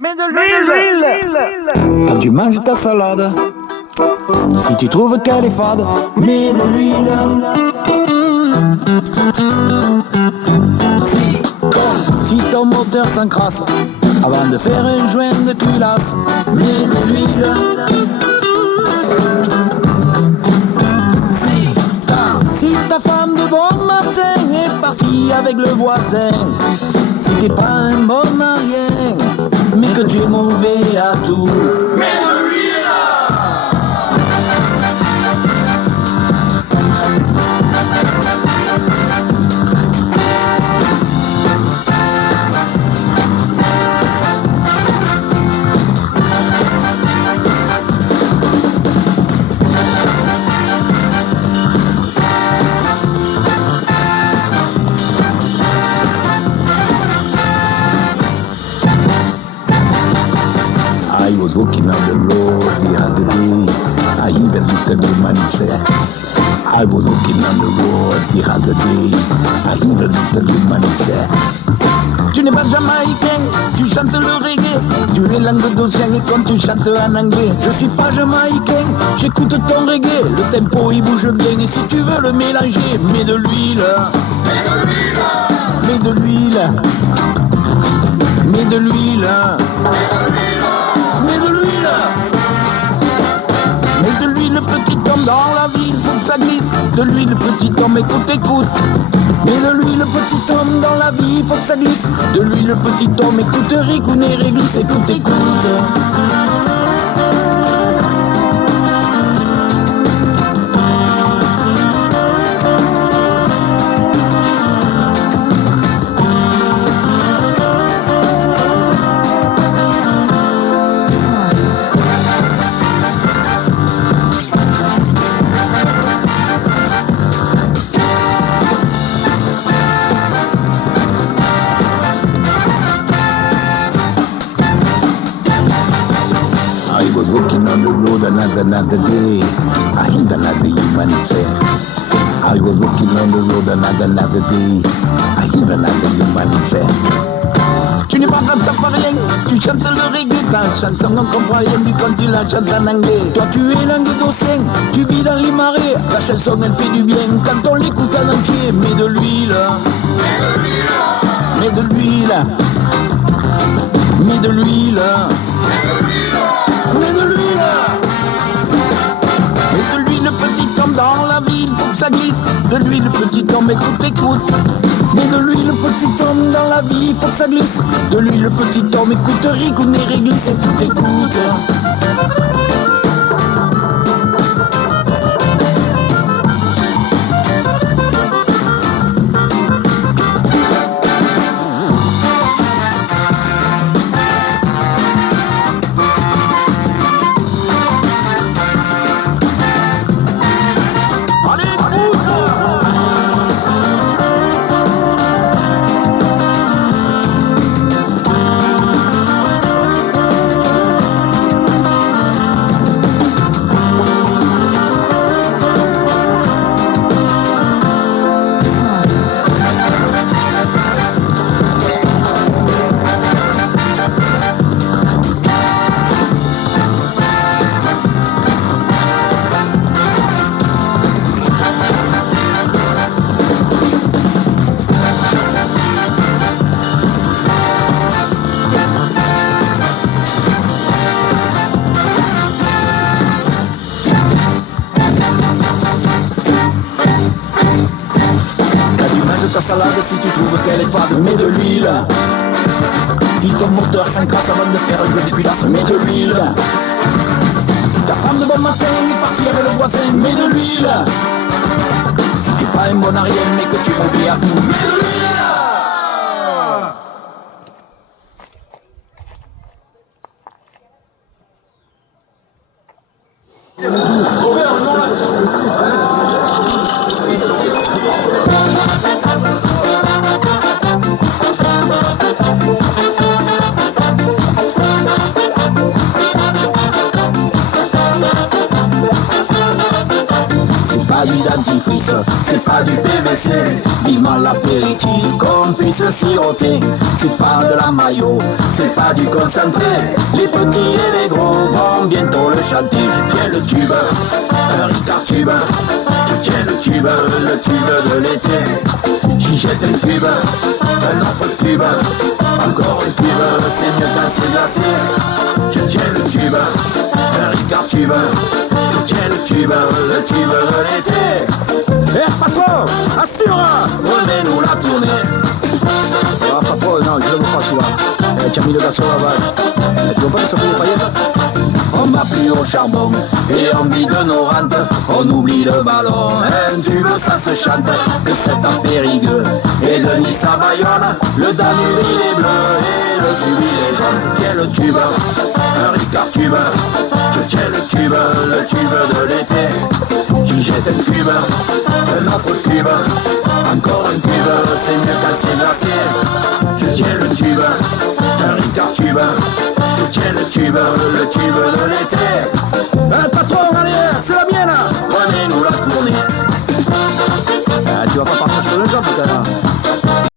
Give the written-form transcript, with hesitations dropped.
Mets de l'huile. Quand tu manges ta salade, si tu trouves qu'elle est fade, mets de l'huile. Si ton moteur s'encrasse, avant de faire un joint de culasse, mets de l'huile. Si ta femme de bon matin est partie avec le voisin, si t'es pas un bon à rien, mais que tu es mauvais à tout, mets de l'huile. I was walking on the road the other day. I heard a little man say, I was walking on the road the other day. I heard a little man say, tu n'es pas jamaïcain, tu chantes le reggae. Tu es langue d'océan et quand tu chantes en anglais. Je suis pas jamaïcain, j'écoute ton reggae. Le tempo il bouge bien et si tu veux le mélanger, mets de l'huile. Mets de l'huile. Mets de l'huile. Mets de l'huile. Mets de l'huile. Mets de l'huile, petit homme, dans la ville, faut que ça glisse. De l'huile, petit homme, écoute, écoute. Mets de l'huile, petit homme, dans la vie, faut que ça glisse. De l'huile, petit homme, écoute, rigouner, réglisse, écoute, écoute. I was walking on the road another day. I heard another human say, I was walking on the road another day. I heard another human say, tu n'es pas rastafarian, tu chantes le reggae. Ta chanson on comprend rien du quand tu la chantes en anglais. Toi tu es langue d'océan, tu vis dans les marais. Ta chanson elle fait du bien quand on l'écoute en entier. Mets de l'huile. Mets de l'huile. Mets de l'huile. Mets de l'huile. Mets de l'huile. Mets de l'huile, petit homme, dans la ville, faut que ça glisse. De l'huile, petit homme, écoute, écoute. Mets de l'huile, petit homme, dans la vie, faut que ça glisse. De l'huile, petit homme, écoute, rigouner, réglisse, écoute, écoute. Ta salade si tu trouves qu'elle est fade, mets de l'huile. Si ton moteur s'encrasse avant de faire un jeu de culasse, mets de l'huile. Si ta femme de bon matin est partie avec le voisin, mets de l'huile. Si t'es pas un bon à rien mais que tu oublies à tout, mets de l'huile. dentifrice, c'est pas du PVC. Vivement l'apéritif qu'on puisse le siroter. C'est pas de la maillot, c'est pas du concentré. Les petits et les gros vont bientôt le chanter. Je tiens le tube, un Ricard tube. Je tiens le tube de l'été. J'y jette un tube, un autre tube. Encore un tube, c'est mieux quand c'est glacé. Je tiens le tube, un Ricard tube. Je tiens le tube de l'été. Eh patron, assure, remets-nous la tournée. Ah patron, non, je le veux pas celui-là. Tu as mis le gaz sur la vague. Tu veux pas sortir les paillettes? On va plus au charbon et on vide nos rentes. On oublie le ballon, un tube ça se chante. Que c'est à Périgueux et de Nice à Bayonne. Le Danube il est bleu et le tube il est jaune. Je tiens le tube, un Ricard tube. Je tiens le tube de l'été. J'y jette un tube, un autre tube. Encore un tube, c'est mieux quand c'est glacé. Je tiens le tube, un Ricard tube. Je tiens le tube de l'été.